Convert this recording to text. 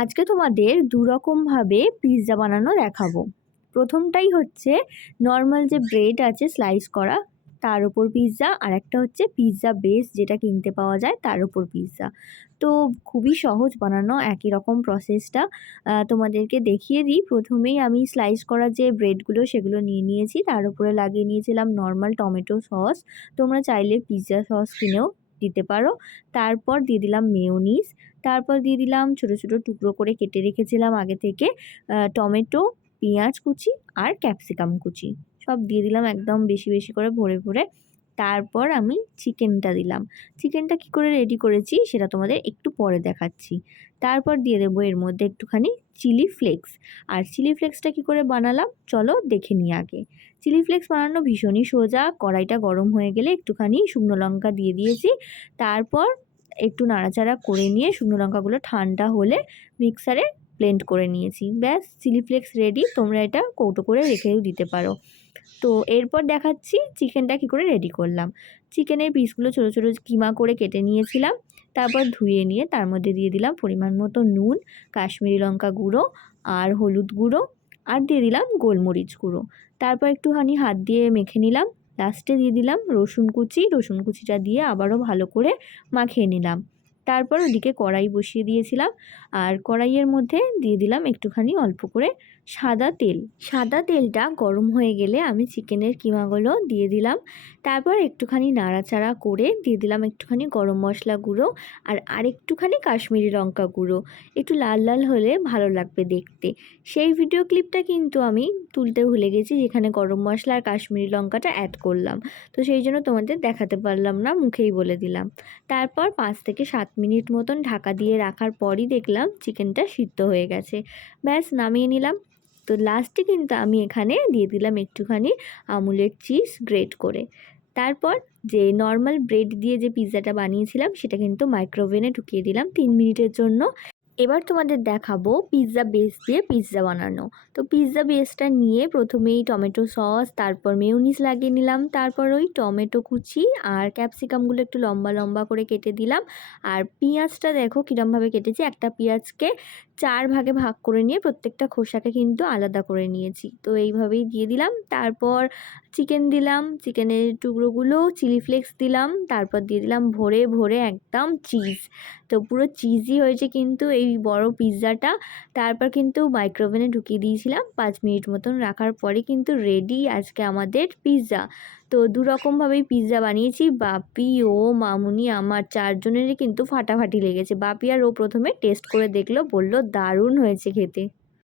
আজকে তোমাদের দুরকমভাবে পিৎজা বানানো দেখাবো। প্রথমটাই হচ্ছে নর্মাল যে ব্রেড আছে স্লাইস করা তার উপর পিৎজা, আর একটা হচ্ছে পিৎজা বেস যেটা কিনতে পাওয়া যায় তার উপর পিৎজা। তো খুবই সহজ বানানো, একই রকম প্রসেসটা তোমাদেরকে দেখিয়ে দিই। প্রথমেই আমি স্লাইস করা যে ব্রেডগুলো সেগুলো নিয়ে নিয়েছি, তার উপরে লাগিয়ে নিয়েছিলাম নর্মাল টমেটো সস। তোমরা চাইলে পিৎজা সস কিনেও দিতে পারো। তারপর দিয়ে দিলাম মেয়োনিজ, তারপর দিয়ে দিলাম ছোটো ছোটো টুকরো করে কেটে রেখেছিলাম আগে থেকে টমেটো, পেঁয়াজ কুচি আর ক্যাপসিকাম কুচি, সব দিয়ে দিলাম একদম বেশি বেশি করে ভরে ভরে। তারপর আমি চিকেনটা দিলাম। চিকেনটা কি করে রেডি করেছি সেটা তোমাদের একটু পরে দেখাচ্ছি। তারপর দিয়ে দেবো এর মধ্যে একটুখানি চিলি ফ্লেক্স। আর চিলি ফ্লেক্সটা কী করে বানালাম চলো দেখে নিই আগে। চিলি ফ্লেক্স বানানো ভীষণই সোজা। কড়াইটা গরম হয়ে গেলে একটুখানি শুকনো লঙ্কা দিয়ে দিয়েছি, তারপর একটু নাড়াচাড়া করে নিয়ে শুকনো লঙ্কাগুলো ঠান্ডা হলে মিক্সারে ব্লেন্ড করে নিয়েছি। ব্যাস, চিলি ফ্লেক্স রেডি। তোমরা এটা কৌটো করে রেখেও দিতে পারো। তো এরপর দেখাচ্ছি চিকেনটা কী করে রেডি করলাম। চিকেনের পিসগুলো ছোটো ছোটো কিমা করে কেটে নিয়েছিলাম, তারপর ধুয়ে নিয়ে তার মধ্যে দিয়ে দিলাম পরিমাণ মতো নুন, কাশ্মীরি লঙ্কা গুঁড়ো আর হলুদ গুঁড়ো, আর দিয়ে দিলাম গোলমরিচ গুঁড়ো। তারপর একটুখানি হাত দিয়ে মেখে নিলাম। লাস্টে দিয়ে দিলাম রসুন কুচি। রসুন কুচিটা দিয়ে আবারও ভালো করে মাখিয়ে নিলাম। তারপর ওদিকে কড়াই বসিয়ে দিয়েছিলাম, আর কড়াইয়ের মধ্যে দিয়ে দিলাম একটুখানি অল্প করে সাদা তেল। সাদা তেলটা গরম হয়ে গেলে আমি চিকেনের কিমাগুলো দিয়ে দিলাম। তারপর একটুখানি নাড়াচাড়া করে দিয়ে দিলাম একটুখানি গরম মশলা গুঁড়ো আর আরেকটুখানি কাশ্মীরি লঙ্কা গুঁড়ো। একটু লাল লাল হলে ভালো লাগবে দেখতে। সেই ভিডিও ক্লিপটা কিন্তু আমি তুলতে ভুলে গেছি, যেখানে গরম মশলা আর কাশ্মীরি লঙ্কাটা অ্যাড করলাম। তো সেই জন্য তোমাদের দেখাতে পারলাম না, মুখেই বলে দিলাম। তারপর 5 থেকে 7 মিনিট মতন ঢাকা দিয়ে রাখার পরই দেখলাম চিকেনটা সিদ্ধ হয়ে গেছে। ব্যাস, নামিয়ে নিলাম। তো লাস্টে কিন্তু আমি এখানে দিয়ে দিলাম একটুখানি আমুলের চিজ গ্রেট করে। তারপর যে নর্মাল ব্রেড দিয়ে যে পিৎজাটা বানিয়েছিলাম সেটা কিন্তু মাইক্রোওভেনে ঢুকিয়ে দিলাম 3 মিনিটের জন্য। এবার তোমাদের দেখাবো পিৎজা বেস দিয়ে পিৎজা বানানো। তো পিৎজা বেসটা নিয়ে প্রথমেই টমেটো সস, তারপর মেয়োনিজ লাগিয়ে নিলাম, তারপর ওই টমেটো কুচি আর ক্যাপসিকামগুলো একটু লম্বা লম্বা করে কেটে দিলাম। আর পেঁয়াজটা দেখো কীরমভাবে কেটেছি, একটা পেঁয়াজকে 4 ভাগে ভাগ করে নিয়ে প্রত্যেকটা খোসাকে কিন্তু আলাদা করে নিয়েছি। তো এইভাবেই দিয়ে দিলাম। তারপর চিকেন দিলাম, চিকেনের টুকরোগুলো, চিলি ফ্লেক্স দিলাম, তারপর দিয়ে দিলাম ভরে ভরে একদম চিজ। তো পুরো চিজি হয়েছে কিন্তু এই বড় পিৎজাটা। তারপর কিন্তু মাইক্রোওভেনে ঢুকিয়ে দিয়েছিলাম 5 মিনিট মতন রাখার পরে কিন্তু রেডি আজকে আমাদের পিৎজা। তো দুরকমভাবেই পিৎজা বানিয়েছি। বাপি, ও, মামুনি, আমার 4 জনেরই কিন্তু ফাটাফাটি লেগেছে। বাপি আর ও প্রথমে টেস্ট করে দেখলো, বলল দারুণ হয়েছে খেতে।